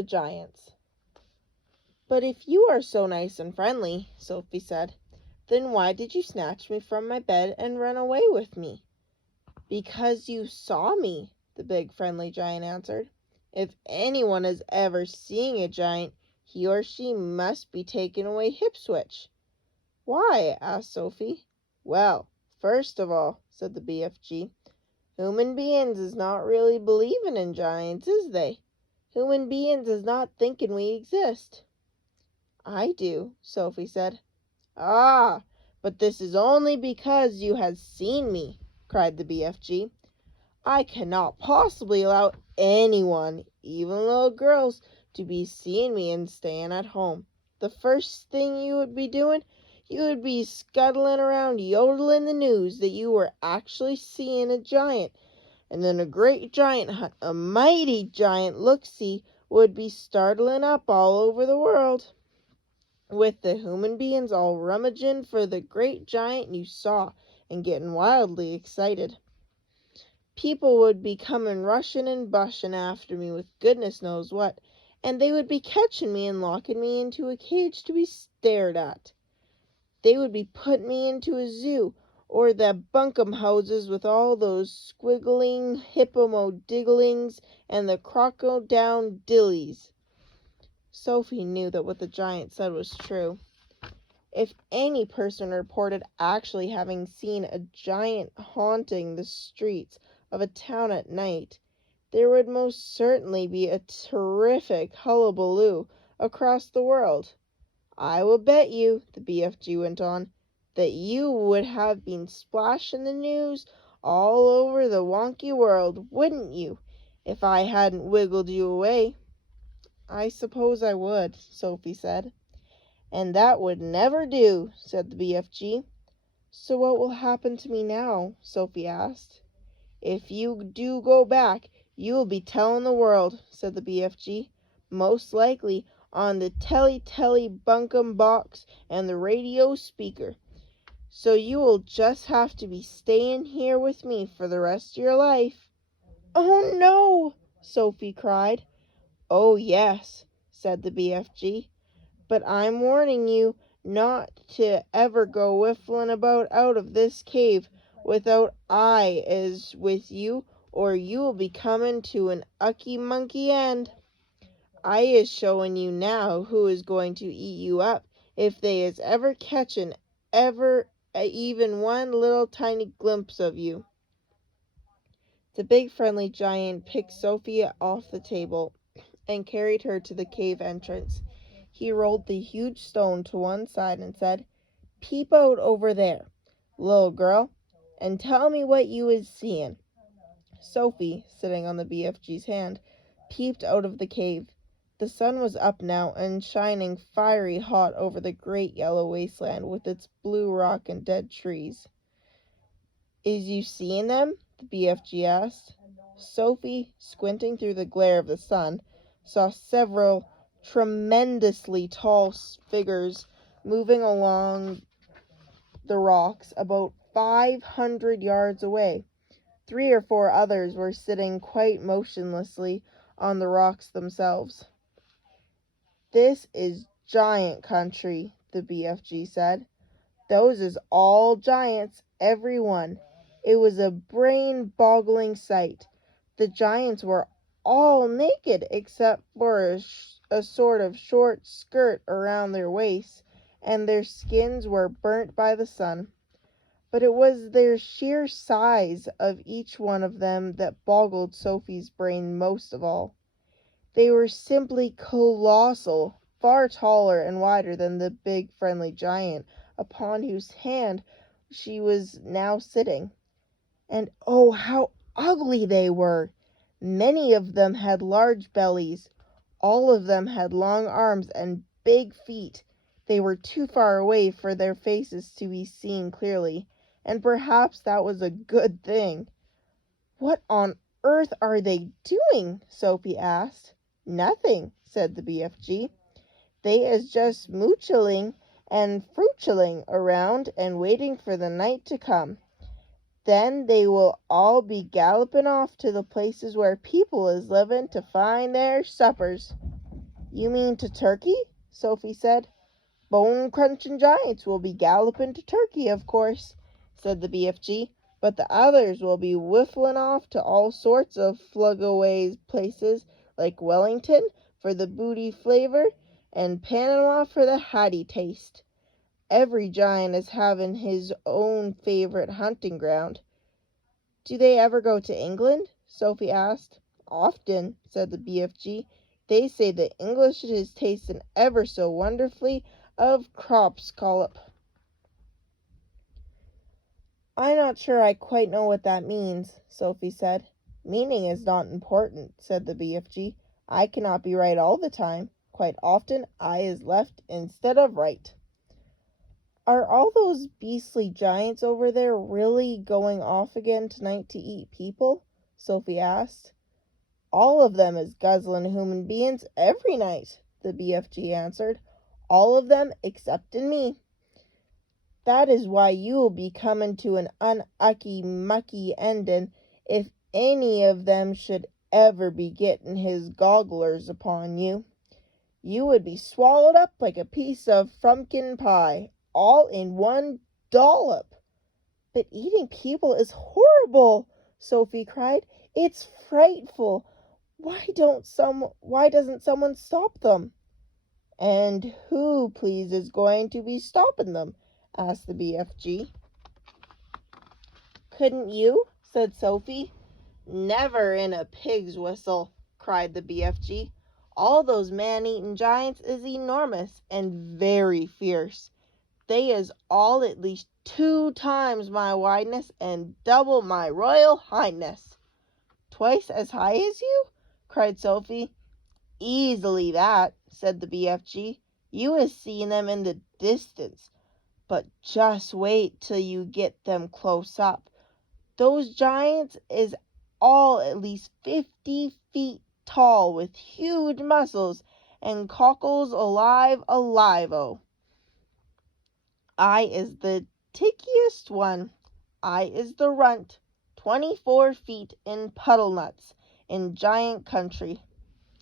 the giants. "But if you are so nice and friendly," Sophie said, "then why did you snatch me from my bed and run away with me?" "Because you saw me," the big friendly giant answered. "If anyone has ever seen a giant, he or she must be taken away Hipswitch." "Why?" asked Sophie. "Well, first of all," said the BFG, "human beings is not really believing in giants, is they? Human beings is not thinking we exist." "I do," Sophie said. "Ah, but this is only because you have seen me," cried the BFG. "I cannot possibly allow anyone, even little girls, to be seeing me and staying at home. The first thing you would be doing, you would be scuttling around yodeling the news that you were actually seeing a giant, and then a great giant hunt, a mighty giant look-see, would be startling up all over the world, with the human beings all rummaging for the great giant you saw and getting wildly excited. People would be coming rushing and bushing after me with goodness knows what, and they would be catching me and locking me into a cage to be stared at. They would be putting me into a zoo, or the bunkum houses with all those squiggling hippomodilglings and the crocodile-dillies." Sophie knew that what the giant said was true. If any person reported actually having seen a giant haunting the streets of a town at night, there would most certainly be a terrific hullabaloo across the world. "I will bet you," the BFG went on, "that you would have been splashing the news all over the wonky world, wouldn't you, if I hadn't wiggled you away?" "I suppose I would," Sophie said. "And that would never do," said the BFG. "So what will happen to me now?" Sophie asked. "If you do go back, you will be telling the world," said the BFG. "Most likely on the telly bunkum box and the radio speaker. So you will just have to be staying here with me for the rest of your life." "Oh no!" Sophie cried. "Oh yes," said the BFG. "But I'm warning you not to ever go whiffling about out of this cave without I is with you, or you will be coming to an ucky monkey end. I is showing you now who is going to eat you up if they is ever catching even one little tiny glimpse of you." The big friendly giant picked Sophie off the table and carried her to the cave entrance. He rolled the huge stone to one side and said, "Peep out over there, little girl, and tell me what you is seeing." Sophie, sitting on the BFG's hand, peeped out of the cave. The sun was up now and shining fiery hot over the great yellow wasteland with its blue rock and dead trees. "Is you seeing them?" the BFG asked. Sophie, squinting through the glare of the sun, saw several tremendously tall figures moving along the rocks about 500 yards away. 3 or 4 others were sitting quite motionlessly on the rocks themselves. "This is giant country," the BFG said. "Those is all giants, every one." It was a brain-boggling sight. The giants were all naked except for a sort of short skirt around their waists, and their skins were burnt by the sun. But it was their sheer size of each one of them that boggled Sophie's brain most of all. They were simply colossal, far taller and wider than the big friendly giant upon whose hand she was now sitting. And oh, how ugly they were! Many of them had large bellies. All of them had long arms and big feet. They were too far away for their faces to be seen clearly, and perhaps that was a good thing. "What on earth are they doing?" Sophie asked. "Nothing," said the BFG. "They is just moochling and fruitchling around and waiting for the night to come. Then they will all be galloping off to the places where people is living to find their suppers." You mean to Turkey? Sophie said. Bone-crunching giants will be galloping to Turkey, of course, said the BFG, but the others will be whiffling off to all sorts of flug-away places like Wellington for the booty flavor and Panama for the hatty taste. Every giant is having his own favorite hunting ground. Do they ever go to England? Sophie asked. Often, said the BFG. They say the English is tasting ever so wonderfully of crop scallop. I'm not sure I quite know what that means, Sophie said. Meaning is not important, said the BFG. I cannot be right all the time. Quite often I is left instead of right. Are all those beastly giants over there really going off again tonight to eat people? Sophie asked. All of them is guzzling human beings every night, the BFG answered. All of them excepting me. That is why you will be coming to an mucky endin' if any of them should ever be getting his gogglers upon you. You would be swallowed up like a piece of frumpkin pie, all in one dollop. But eating people is horrible, Sophie cried. It's frightful. Why doesn't someone stop them? And who, please, is going to be stopping them? Asked the BFG. Couldn't you? Said Sophie. Never in a pig's whistle, cried the BFG. All those man-eating giants is enormous and very fierce. They is all at least 2 times my wideness and double my royal highness. Twice as high as you? Cried Sophie. Easily that, said the BFG. You has seen them in the distance, but just wait till you get them close up. Those giants is all at least 50 feet tall with huge muscles and cockles alive-o. I is the tickiest one. I is the runt, 24 feet in puddle nuts in giant country.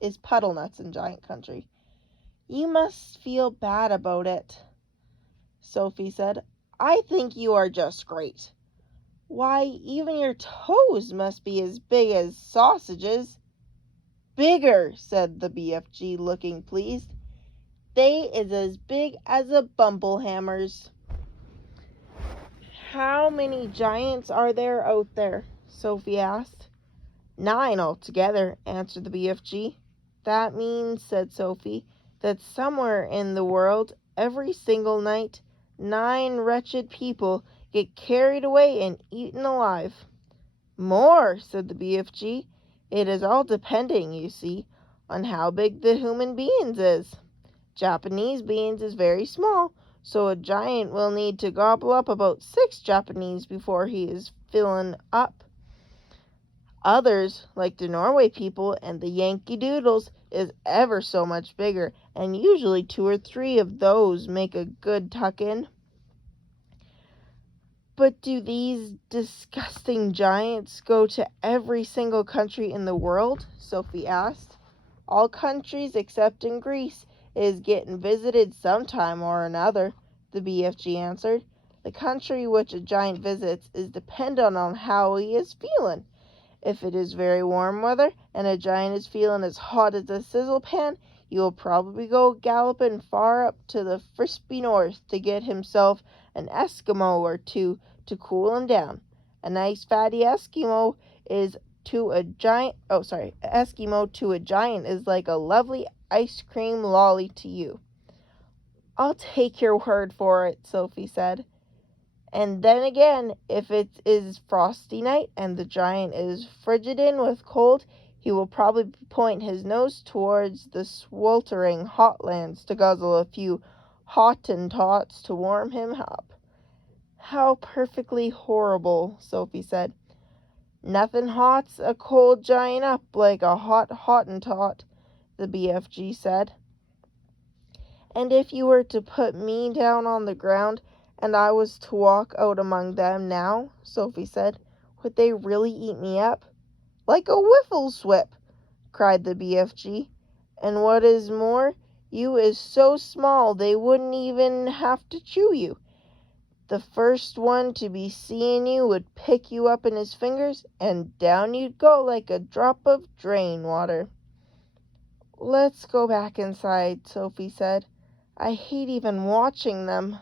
Is puddle nuts in giant country. You must feel bad about it, Sophie said. I think you are just great. Why, even your toes must be as big as sausages. Bigger, said the BFG, looking pleased. They is as big as a bumblehammer's. How many giants are there out there? Sophie asked. 9 altogether, answered the BFG. That means, said Sophie, that somewhere in the world, every single night, 9 wretched people get carried away and eaten alive. More, said the BFG. It is all depending, you see, on how big the human beings is. Japanese beings is very small, so a giant will need to gobble up about 6 Japanese before he is filling up. Others, like the Norway people and the Yankee Doodles, is ever so much bigger, and usually 2 or 3 of those make a good tuck-in. But do these disgusting giants go to every single country in the world? Sophie asked. All countries except in Greece is getting visited sometime or another, the BFG answered. The country which a giant visits is dependent on how he is feeling. If it is very warm weather and a giant is feeling as hot as a sizzle pan, he will probably go galloping far up to the frispy north to get himself an Eskimo or 2 to cool him down. A nice fatty Eskimo to a giant is like a lovely ice cream lolly to you. I'll take your word for it, Sophie said. And then again, if it is frosty night and the giant is frigidin with cold, he will probably point his nose towards the sweltering hot lands to guzzle a few Hottentots to warm him up. How perfectly horrible, Sophie said. Nothing hots a cold giant up like a hot Hottentot, the BFG said. And if you were to put me down on the ground and I was to walk out among them now, Sophie said, would they really eat me up? Like a whiffle swip, cried the BFG. And what is more, you is so small they wouldn't even have to chew you. The first one to be seeing you would pick you up in his fingers, and down you'd go like a drop of drain water." "Let's go back inside," Sophie said. "I hate even watching them."